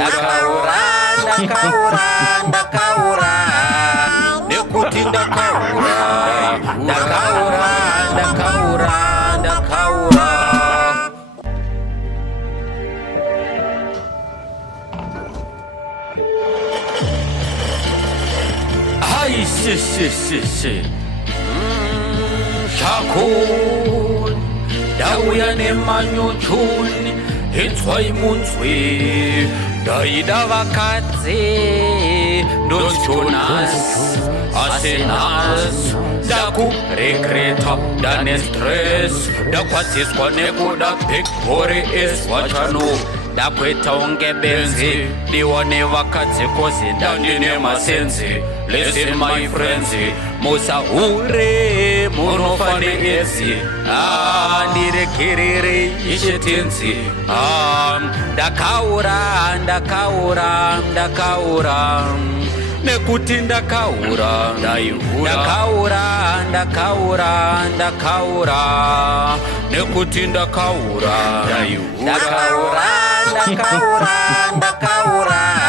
ndakaura ndakaura ndakaura nekuti ndakaura ndakaura ndakaura ndakaura ai si Shakun dauya nemanyochun henswai munzwi daida vakadzi ndonchonas asenas ndakuregreta ndane stress ndakwatiswa nekuda pekpori eswachano ndakweta unge benzi ndione vakadzi kozi ndandine masenzi. Listen my friends, musahure munofane ezi ndirekerere ishetenzi ndakaura ndakaura ndakaura nekuti ndakaura ndakaura ndakaura ndakaura nekuti ndakaura ndakaura ndakaura ndakaura